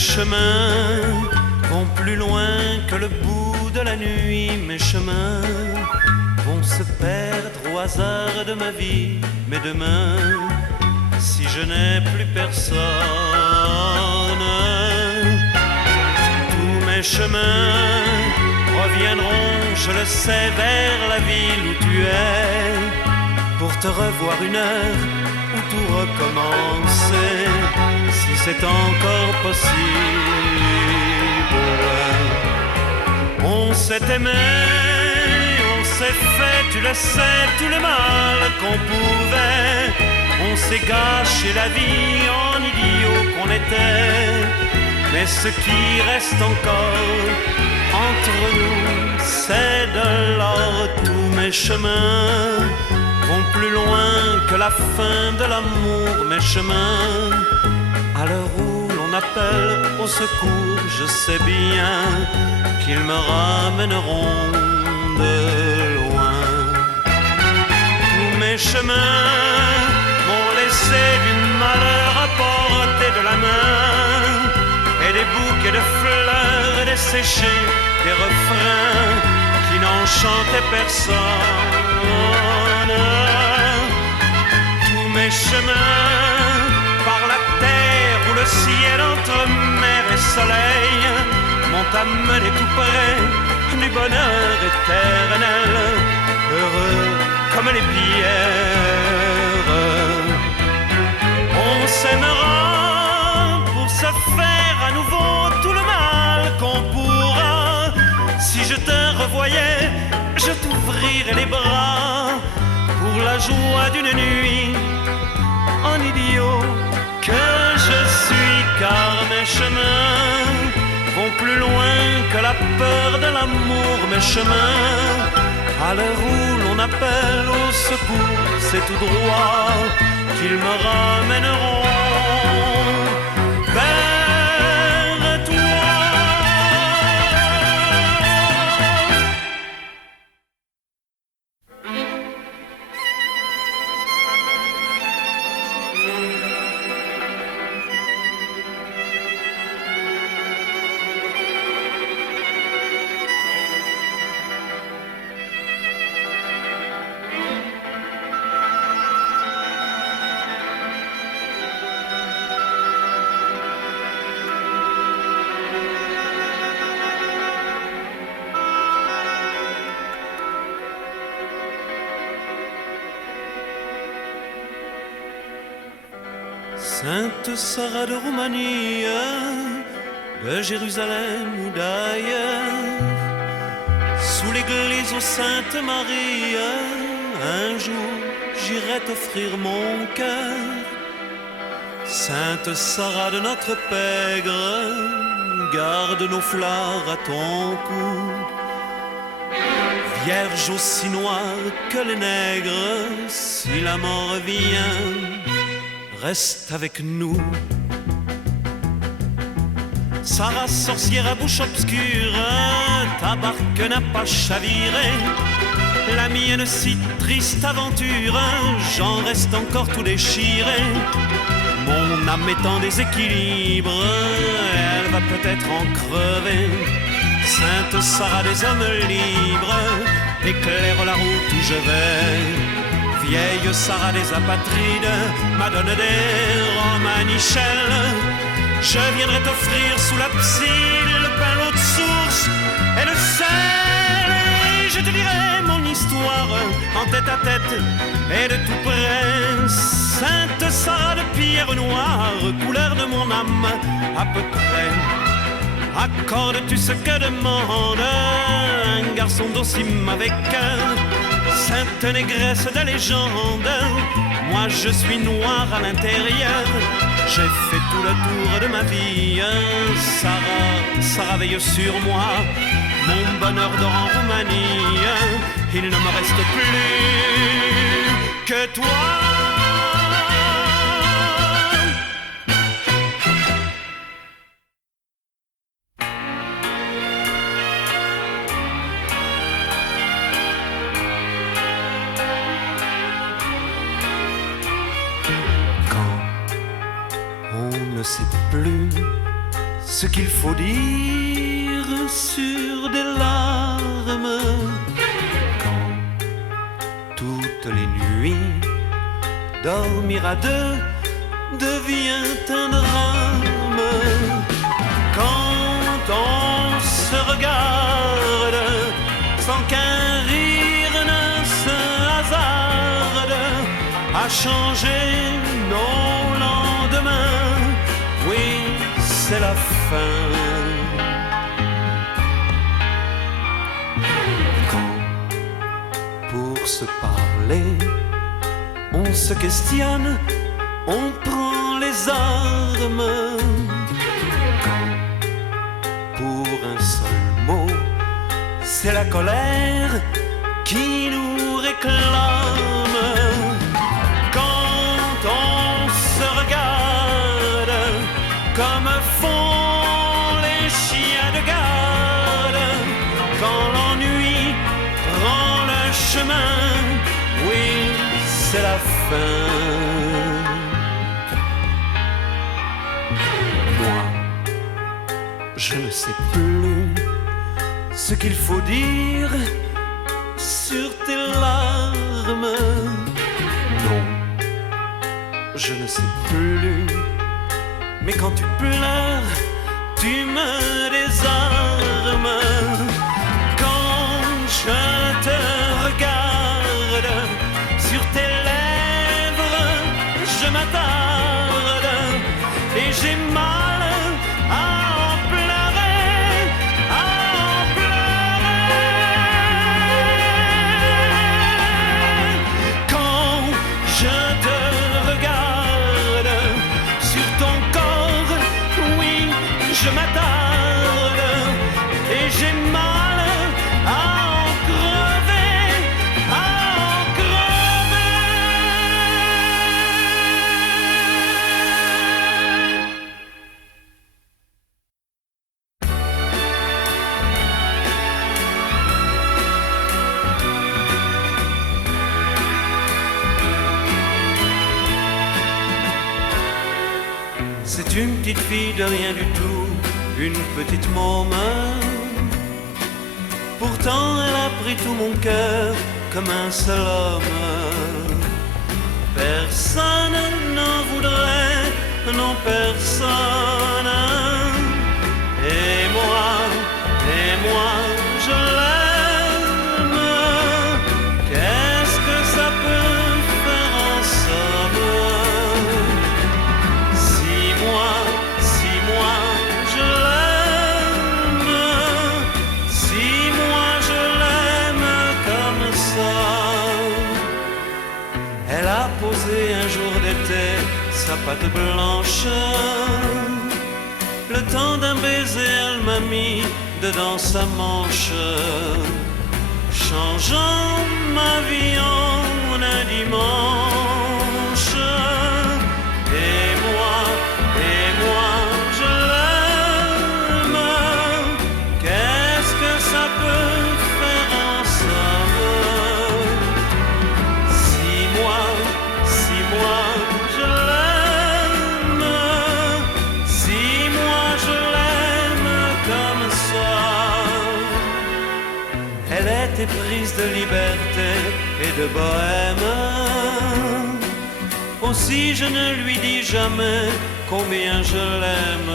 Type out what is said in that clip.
chemins vont plus loin que le bout de la nuit. Mes chemins vont se perdre au hasard de ma vie. Mais demain, si je n'ai plus personne, tous mes chemins reviendront, je le sais, vers la ville où tu es, pour te revoir une heure où tout recommencer, si c'est encore possible. On s'est aimé, on s'est fait, tu le sais, tout le mal qu'on pouvait. On s'est gâché la vie en idiot qu'on était. Mais ce qui reste encore entre nous, c'est de l'or. Tous mes chemins vont plus loin que la fin de l'amour. Mes chemins, à l'heure où l'on appelle au secours, je sais bien qu'ils me ramèneront de loin. Tous mes chemins m'ont laissé du malheur à portée de la main, et des bouquets de fleurs et desséchés, des refrains qui n'enchantaient personne. Tous mes chemins par la terre où le ciel entre mer et soleil m'ont amené tout près du bonheur éternel, heureux comme les pierres. On s'aimera pour se faire à nouveau tout le mal qu'on pourra. Si je te revoyais, je t'ouvrirais les bras pour la joie d'une nuit en idiot que je suis, car mes chemins vont plus loin que la peur de l'amour. Mes chemins, à l'heure où l'on appelle au secours, c'est tout droit qu'ils me ramèneront vers toi. Sainte Sarah de Roumanie, de Jérusalem ou d'ailleurs, sous l'église aux Sainte Marie, un jour j'irai t'offrir mon cœur. Sainte Sarah de notre pègre, garde nos foulards à ton cou. Vierge aussi noire que les nègres, si la mort vient, reste avec nous. Sarah, sorcière à bouche obscure, ta barque n'a pas chaviré. La mienne si triste aventure, j'en reste encore tout déchiré. Mon âme est en déséquilibre, elle va peut-être en crever. Sainte Sarah des hommes libres, éclaire la route où je vais. Vieille Sarah des apatrides, Madone des Romanichels, je viendrai t'offrir sous la psylle le pain, l'eau de source et le sel. Et je te dirai mon histoire en tête à tête et de tout près. Sainte Sarah de pierre noire, couleur de mon âme à peu près. Accordes-tu ce que demande un garçon docile avec cœur? Sainte négresse de légende, moi je suis noir à l'intérieur. J'ai fait tout le tour de ma vie, Sarah, Sarah veille sur moi. Mon bonheur dort en Roumanie, il ne me reste plus que toi. ne sait plus ce qu'il faut dire sur des larmes quand toutes les nuits dormir à deux devient un drame, quand on se regarde sans qu'un rire ne se hasarde à changer nos lendemains. Oui, c'est la fin. Quand, pour se parler, on se questionne, on prend les armes. Quand, pour un seul mot, c'est la colère qui nous réclame. Quand on se regarde comme font les chiens de garde, quand l'ennui prend le chemin, oui, c'est la fin. Moi, je ne sais plus ce qu'il faut dire sur tes larmes. Non, je ne sais plus. Mais quand tu pleures, tu me désarmes. Quand je te regarde sur tes lèvres, je m'attarde et j'ai mal à en pleurer, à en pleurer. Quand je te regarde sur ton corps, oui, je m'attarde et j'ai mal à en crever, à en crever. C'est une petite fille de rien du tout, une petite môme. Pourtant elle a pris tout mon cœur comme un seul homme. Personne n'en voudrait, non personne. Et moi, je l'aime. Qu'est-ce que ça peut faire en somme? Si moi je l'aime, si moi je l'aime comme ça. Elle a posé un jour d'été sa patte blanche. Le temps d'un baiser, elle m'a mis dedans sa manche, changeant ma vie en un dimanche. Et moi, je l'aime. Qu'est-ce que ça peut faire en somme? Si moi, je l'aime, si moi je l'aime comme ça. Elle était prise de liberté et de bohème. Aussi je ne lui dis jamais combien je l'aime.